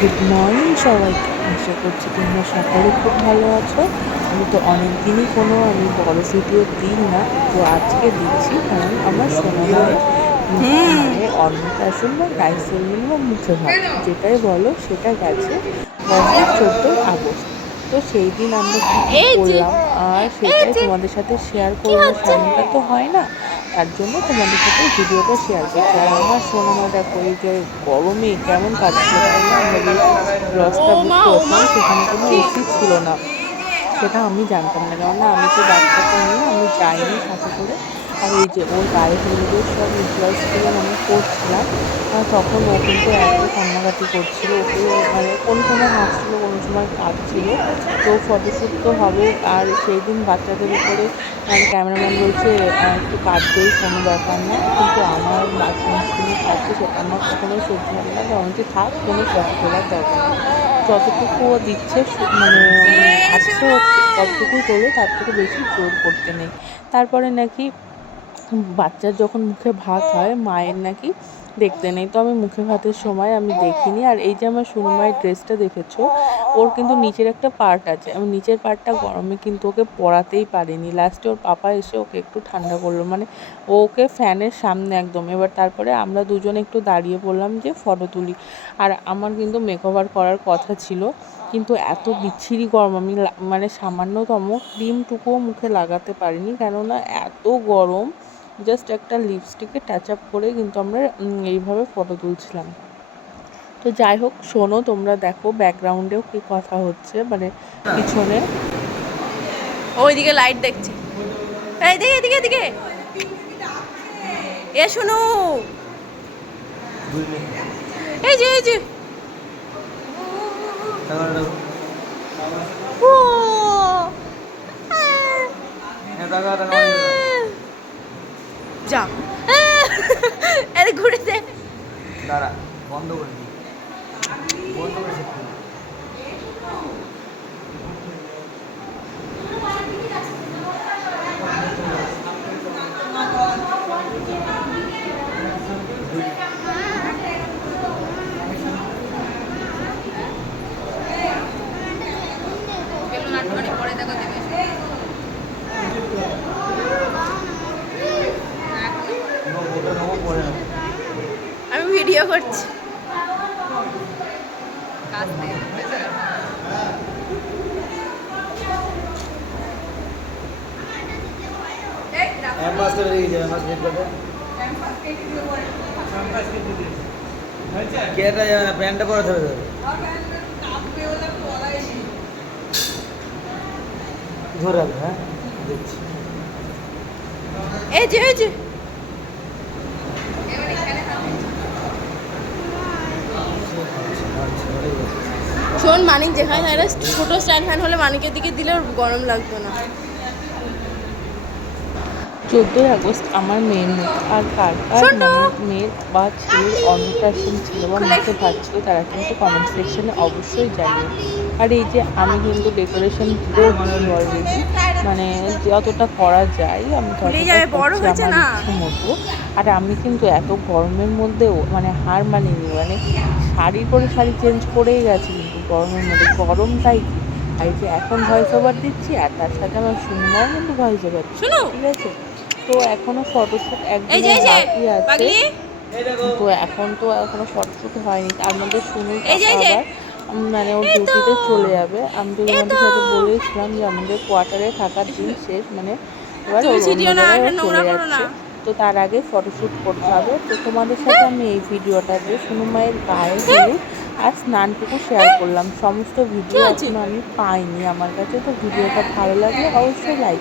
Good morning সবাইকে। আশা করছি তোমরা সকলে খুব ভালো আছো। আমি তো অনেক দিনই কোনো আমি বড় ভিডিও দিই না। তো আজকে দিচ্ছি কারণ আমার মানে অন্নপ্রাশন বা রাইসেলমিন বা মুখে ভাত যেটাই বলো সেটা গেছে গত চোদ্দোই আগস্ট। তো সেই দিন আমরা করলাম আর সেটাই তোমাদের সাথে শেয়ার করব। সেমনটা তো হয় না। তার জন্য তোমাদের সাথে ভিডিওটা শেয়ার করছি। আর আমার সোনামা দেখো এই যে গরমে কেমন কাজ যে লসটা বুক করছিলাম সেখানে কোনো এসি ছিল না। সেটা আমি জানতাম না, কেননা আমি তো ডাক্তার নিয়ে আমি যাইনি সাথে করে। আর এই যে ওর গায়ে হলুদের সব রিচুয়ালসগুলো আমি করছিলাম আর তখন ও কিন্তু এত কান্নাকাটি করছিল, ওকে মানে কোন সময় হাসছিল, কোনো সময় কাঁদছিল। তো ফটোশ্যুট তো হবে, আর সেই দিন বাচ্চাদের উপরে মানে ক্যামেরাম্যান বলছে একটু কাঁদবেই কোনো ব্যাপার না, কিন্তু আমার বাচ্চা স্ক্রিনে কাঁদছে সেটা আমার কখনোই সহ্য হবে না, আমি যে থাক, কোনো ফটো তোলার দরকার যতটুকু ও দিচ্ছে মানে আসছে ততটুকুই তোলো তার থেকে বেশি জোর করতে নেই। তারপরে নাকি বাচ্চার যখন মুখে ভাত হয়, মায়ের নাকি দেখতে নেই। তো আমি মুখে ভাতের সময় আমি দেখিনি। আর এই যে আমার সুরমায়ের ড্রেসটা দেখেছ, ওর কিন্তু নিচের একটা পার্ট আছে। আমি নিচের পার্টটা গরমে কিন্তু ওকে পরাতেই পারিনি। লাস্টে ওর পাপা এসে ওকে একটু ঠান্ডা করল। মানে ওকে ফ্যানের সামনে একদম। এবার তারপরে আমরা দুজন একটু দাঁড়িয়ে পড়লাম যে, ফটো তুলি। আর আমার কিন্তু মেকওভার করার কথা ছিল। কিন্তু এত বিচ্ছিরি গরম। আমি মানে সামান্যতম ক্রিমটুকুও মুখে লাগাতে পারিনি। কেননা এত গরম। জাস্ট একটা লিপস্টিকে টাচ আপ করে কিন্তু আমরা এইভাবে ফটো তুলছিলাম। তো যাই হোক শোনো তোমরা দেখো ব্যাকগ্রাউন্ডেও কি কথা হচ্ছে মানে পিছনে। ওইদিকে লাইট দেখছি। এইদিকে এদিকে এদিকে। এ শুনু। এই যে এই যে। ও যা আরে ঘুরে দে। দাঁড়া বন্ধ করে দিই বন্ধ করে set করি। নেব, ওটা নেব, পরে নেব। আমি ভিডিও করছি Ambassador বেরিয়ে গেছে, ambassador করবে। কেটে যাবে না, প্যান্টটা পরে ধরে দেবে। ধরে রাখবে, হ্যাঁ? দেখছি। এই যে এই যে আচ্ছা, হয়ে গেছে। শোন মানিক যেখানে থাকে ছোটো স্ট্যান্ড ফ্যান হলে মানিকের দিকে দিলে ওর গরম লাগতো না। চোদ্দোই আগস্ট আমার মেয়ের মুখ আর কার কার মেয়ের বা ছেলের অন্নপ্রাশন ছিল বা মুখে ভাত ছিল তারা কিন্তু কমেন্ট সেকশনে অবশ্যই জানিয়ে আর এই যে আমি কিন্তু ডেকোরেশন করছি অলরেডি মানে যতটা করা যায় আমি ততটা মতো। আর আমি কিন্তু এত গরমের মধ্যেও মানে হার মানিনি মানে শাড়ি করে শাড়ি চেঞ্জ করেই গেছি গরমের মধ্যে গরমটাই আর যে এখন ভয়েস ওভার দিচ্ছি আর তার সাথে আমার শুনবাও কিন্তু ভয়েস ওভার ঠিক আছে? তো এখনও ফটোশ্যুট একদিন বাকি আছে। তো এখন তো এখনও ফটোশ্যুট হয়নি। তার মধ্যে শুনুন। আবার মানে ওর ডিউটিতে চলে যাবে। আমি তো তোমাদের সাথে বলেছিলাম যে আমাদের কোয়ার্টারে থাকার দিন শেষ মানে এবার চলে যাচ্ছে। তো তার আগে ফটোশ্যুট করতে হবে। তো তোমাদের সাথে আমি এই ভিডিওটা যে সুনুমায়ের গায়ে হলুদ আর স্নানটুকু শেয়ার করলাম সমস্ত ভিডিও? এখনও আমি পাইনি আমার কাছে তো ভিডিওটা ভালো লাগলে অবশ্যই লাইক